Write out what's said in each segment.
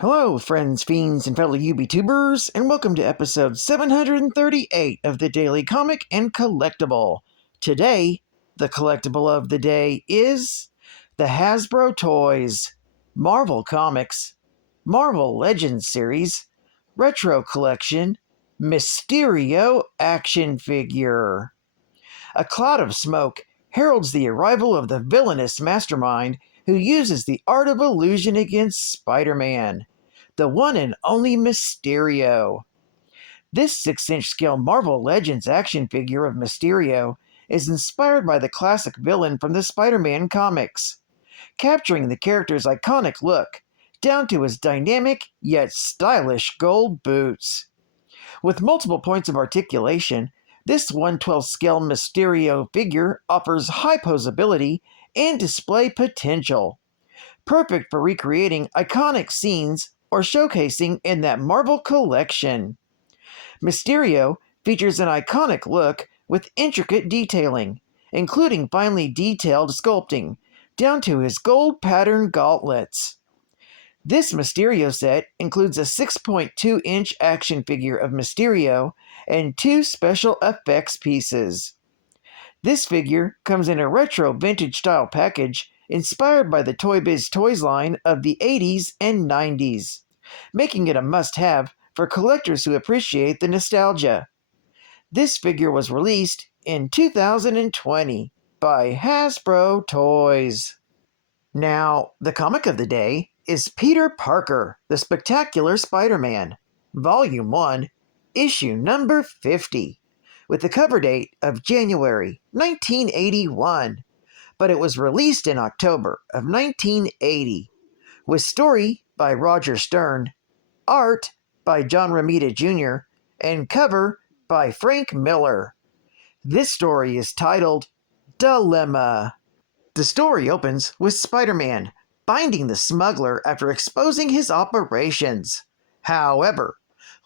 Hello, friends, fiends, and fellow UBTubers, and welcome to episode 738 of the Daily Comic and Collectible. Today, the collectible of the day is the Hasbro Toys, Marvel Comics, Marvel Legends Series, Retro Collection, Mysterio Action Figure. A cloud of smoke heralds the arrival of the villainous mastermind who uses the art of illusion against Spider-Man, the one and only Mysterio. This 6-inch scale Marvel Legends action figure of Mysterio is inspired by the classic villain from the Spider-Man comics, capturing the character's iconic look down to his dynamic yet stylish gold boots. With multiple points of articulation, this 1/12 scale Mysterio figure offers high posability and display potential, perfect for recreating iconic scenes or showcasing in that Marvel collection. Mysterio features an iconic look with intricate detailing, including finely detailed sculpting, down to his gold pattern gauntlets. This Mysterio set includes a 6.2-inch action figure of Mysterio and 2 special effects pieces. This figure comes in a retro vintage style package inspired by the Toy Biz Toys line of the 80s and 90s, making it a must-have for collectors who appreciate the nostalgia. This figure was released in 2020 by Hasbro Toys. Now, the comic of the day is Peter Parker, the Spectacular Spider-Man, Volume 1, Issue number 50, with the cover date of January 1981, but it was released in October of 1980, with story by Roger Stern, art by John Romita Jr., and cover by Frank Miller. This story is titled Dilemma. The story opens with Spider-Man finding the smuggler after exposing his operations. However,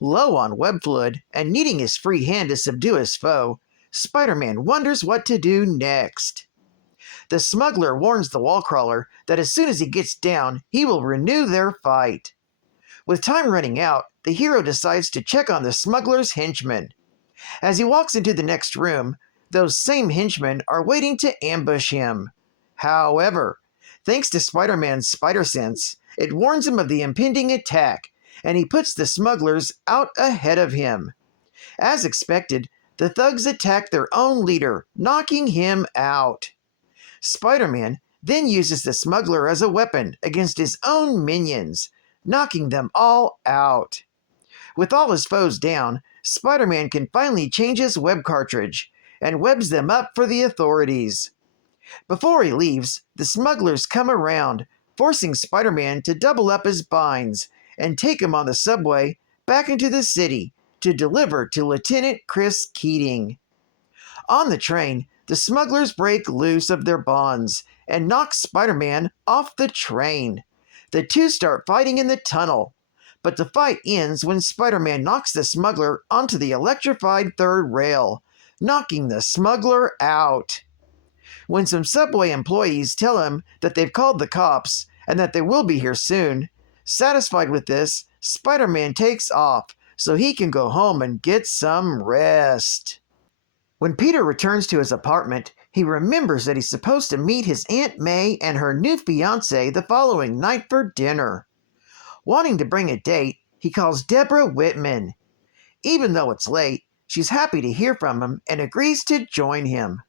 low on web fluid and needing his free hand to subdue his foe, Spider-Man wonders what to do next. The smuggler warns the wall crawler that as soon as he gets down, he will renew their fight. With time running out, the hero decides to check on the smuggler's henchmen. As he walks into the next room, those same henchmen are waiting to ambush him. However, thanks to Spider-Man's spider sense, it warns him of the impending attack, and he puts the smugglers out ahead of him. As expected, the thugs attack their own leader, knocking him out. Spider-Man then uses the smuggler as a weapon against his own minions, knocking them all out. With all his foes down, Spider-Man can finally change his web cartridge and webs them up for the authorities. Before he leaves, the smugglers come around, forcing Spider-Man to double up his binds and take him on the subway back into the city to deliver to Lieutenant Chris Keating. On the train, the smugglers break loose of their bonds and knock Spider-Man off the train. The two start fighting in the tunnel, but the fight ends when Spider-Man knocks the smuggler onto the electrified third rail, knocking the smuggler out. When some subway employees tell him that they've called the cops and that they will be here soon, satisfied with this, Spider-Man takes off so he can go home and get some rest. When Peter returns to his apartment, he remembers that he's supposed to meet his Aunt May and her new fiancé the following night for dinner. Wanting to bring a date, he calls Deborah Whitman. Even though it's late, she's happy to hear from him and agrees to join him.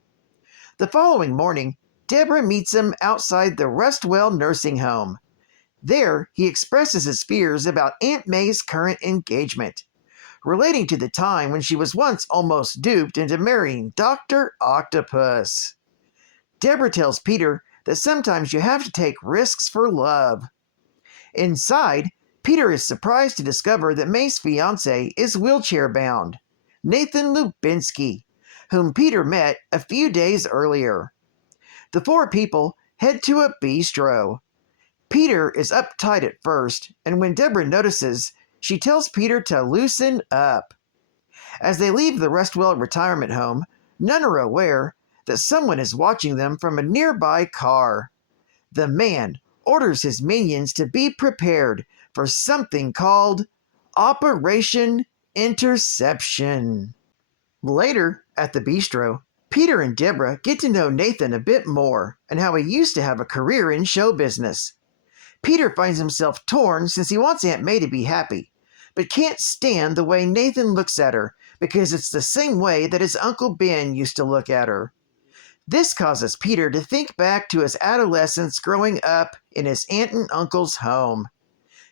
The following morning, Deborah meets him outside the Restwell nursing home. There, he expresses his fears about Aunt May's current engagement, relating to the time when she was once almost duped into marrying Dr. Octopus. Deborah tells Peter that sometimes you have to take risks for love. Inside, Peter is surprised to discover that May's fiancé is wheelchair-bound, Nathan Lubinsky, whom Peter met a few days earlier. The four people head to a bistro. Peter is uptight at first, and when Deborah notices, she tells Peter to loosen up. As they leave the Restwell retirement home, none are aware that someone is watching them from a nearby car. The man orders his minions to be prepared for something called Operation Interception. Later, at the bistro, Peter and Deborah get to know Nathan a bit more and how he used to have a career in show business. Peter finds himself torn since he wants Aunt May to be happy, but can't stand the way Nathan looks at her because it's the same way that his Uncle Ben used to look at her. This causes Peter to think back to his adolescence growing up in his aunt and uncle's home.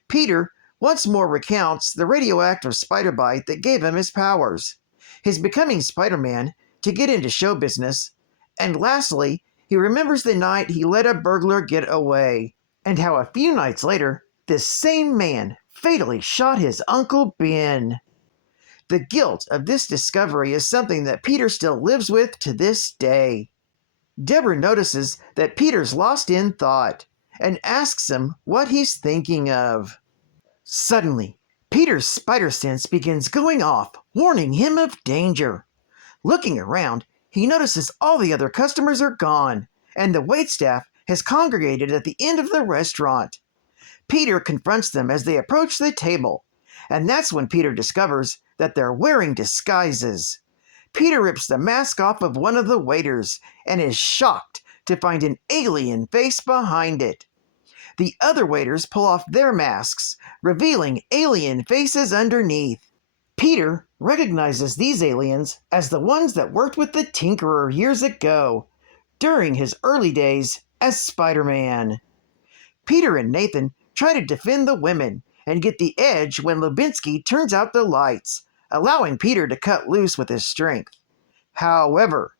Peter once more recounts the radioactive spider bite that gave him his powers, his becoming Spider-Man to get into show business, and lastly, he remembers the night he let a burglar get away, and how a few nights later, this same man fatally shot his Uncle Ben. The guilt of this discovery is something that Peter still lives with to this day. Deborah notices that Peter's lost in thought and asks him what he's thinking of. Suddenly, Peter's spider sense begins going off, warning him of danger. Looking around, he notices all the other customers are gone, and the waitstaff has congregated at the end of the restaurant. Peter confronts them as they approach the table, and that's when Peter discovers that they're wearing disguises. Peter rips the mask off of one of the waiters and is shocked to find an alien face behind it. The other waiters pull off their masks, revealing alien faces underneath. Peter recognizes these aliens as the ones that worked with the Tinkerer years ago, during his early days as Spider-Man. Peter and Nathan try to defend the women and get the edge when Lubinsky turns out the lights, allowing Peter to cut loose with his strength. However,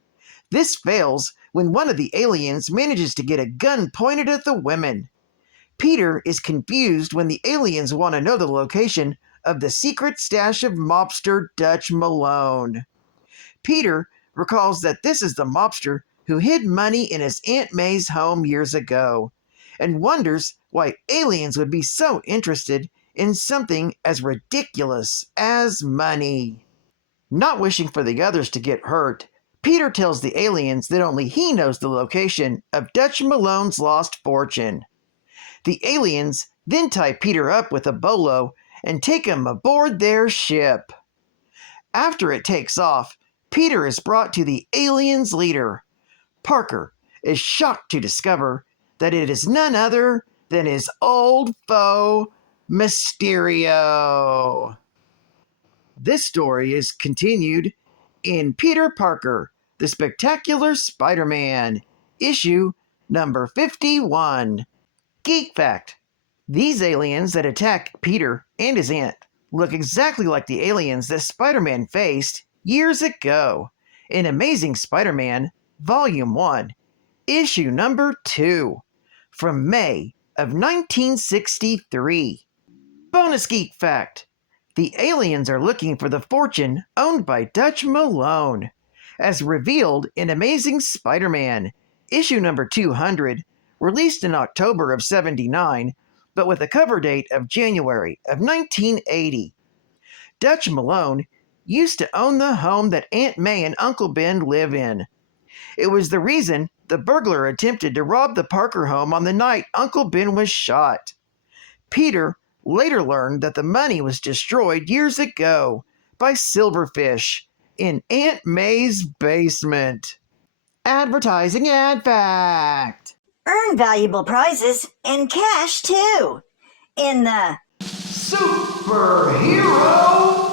this fails when one of the aliens manages to get a gun pointed at the women. Peter is confused when the aliens want to know the location of the secret stash of mobster Dutch Malone. Peter recalls that this is the mobster who hid money in his Aunt May's home years ago, and wonders why aliens would be so interested in something as ridiculous as money. Not wishing for the others to get hurt, Peter tells the aliens that only he knows the location of Dutch Malone's lost fortune. The aliens then tie Peter up with a bolo and take him aboard their ship. After it takes off, Peter is brought to the aliens' leader. Parker is shocked to discover that it is none other than his old foe, Mysterio. This story is continued in Peter Parker, the Spectacular Spider-Man, issue number 51. Geek fact: these aliens that attack Peter and his aunt look exactly like the aliens that Spider-Man faced years ago in Amazing Spider-Man Volume 1, issue number 2, from May of 1963. Bonus geek fact: the aliens are looking for the fortune owned by Dutch Malone, as revealed in Amazing Spider-Man, issue number 200, released in October of '79, but with a cover date of January of 1980. Dutch Malone used to own the home that Aunt May and Uncle Ben live in. It was the reason the burglar attempted to rob the Parker home on the night Uncle Ben was shot. Peter later learned that the money was destroyed years ago by silverfish in Aunt May's basement. Advertising ad fact: Earn valuable prizes and cash too in the Superhero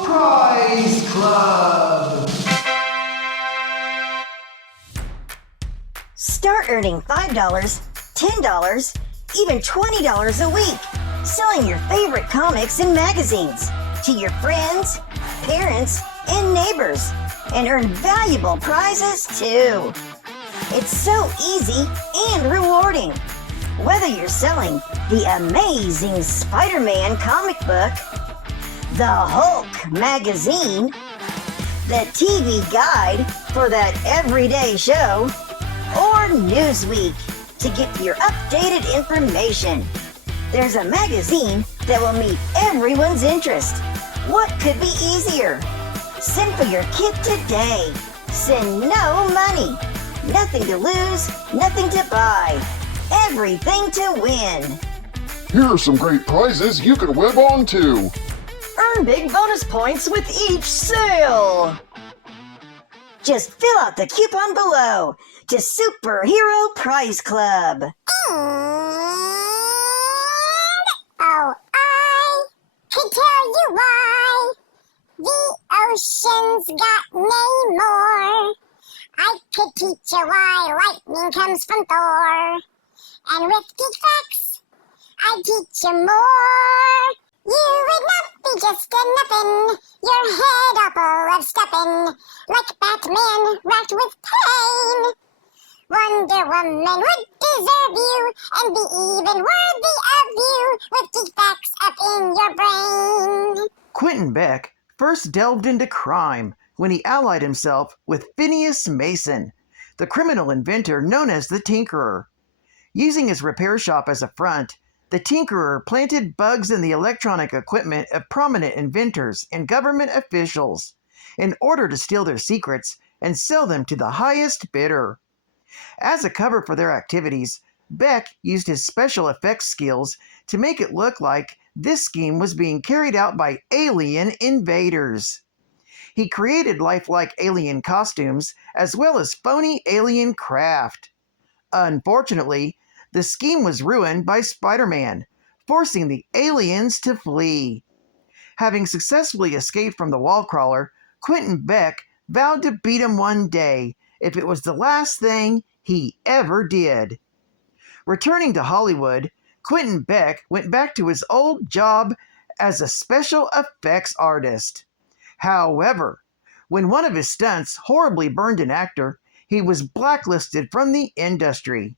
Prize Club. Start earning $5, $10, even $20 a week, selling your favorite comics and magazines to your friends, parents, and neighbors, and earn valuable prizes too. It's so easy and rewarding. Whether you're selling the Amazing Spider-Man comic book, the Hulk magazine, the TV guide for that everyday show, or Newsweek to get your updated information, there's a magazine that will meet everyone's interest. What could be easier? Send for your kit today. Send no money. Nothing to lose, nothing to buy, everything to win. Here are some great prizes you can web on to. Earn big bonus points with each sale. Just fill out the coupon below to Superhero Prize Club. Oh, I could tell you why the ocean's got Namor. I could teach you why lightning comes from Thor. And with geek facts, I'd teach you more. You would not be just a nothing, your head all full of stuffing, like Batman racked with pain. Wonder Woman would deserve you and be even worthy of you with geek facts up in your brain. Quentin Beck first delved into crime when he allied himself with Phineas Mason, the criminal inventor known as the Tinkerer. Using his repair shop as a front, the Tinkerer planted bugs in the electronic equipment of prominent inventors and government officials in order to steal their secrets and sell them to the highest bidder. As a cover for their activities, Beck used his special effects skills to make it look like this scheme was being carried out by alien invaders. He created lifelike alien costumes as well as phony alien craft. Unfortunately, the scheme was ruined by Spider-Man, forcing the aliens to flee. Having successfully escaped from the wall crawler, Quentin Beck vowed to beat him one day if it was the last thing he ever did. Returning to Hollywood, Quentin Beck went back to his old job as a special effects artist. However, when one of his stunts horribly burned an actor, he was blacklisted from the industry.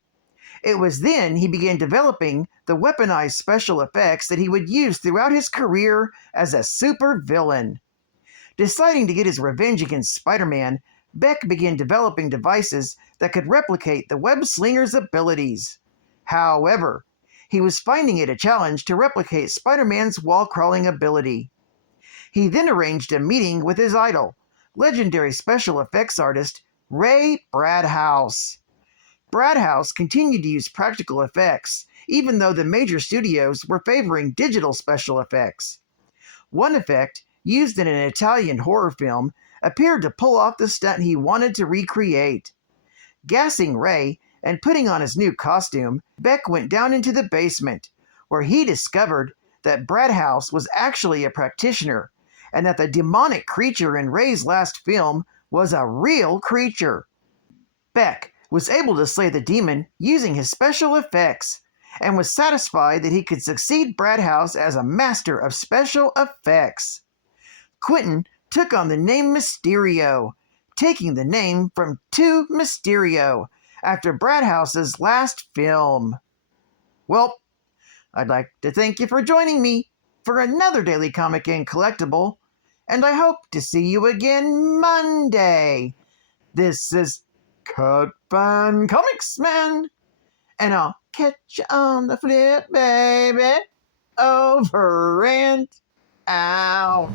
It was then he began developing the weaponized special effects that he would use throughout his career as a supervillain. Deciding to get his revenge against Spider-Man, Beck began developing devices that could replicate the web-slinger's abilities. However, he was finding it a challenge to replicate Spider-Man's wall-crawling ability. He then arranged a meeting with his idol, legendary special effects artist Ray Bradhouse. Bradhouse continued to use practical effects, even though the major studios were favoring digital special effects. One effect, used in an Italian horror film, appeared to pull off the stunt he wanted to recreate. Gassing Ray and putting on his new costume, Beck went down into the basement, where he discovered that Bradhouse was actually a practitioner, and that the demonic creature in Ray's last film was a real creature. Beck was able to slay the demon using his special effects, and was satisfied that he could succeed Bradhouse as a master of special effects. Quentin took on the name Mysterio, taking the name from To Mysterio, after Bradhouse's last film. Well, I'd like to thank you for joining me for another Daily Comic and Collectible, and I hope to see you again Monday. This is Cut Fun Comics Man, and I'll catch you on the flip, baby. Over and out.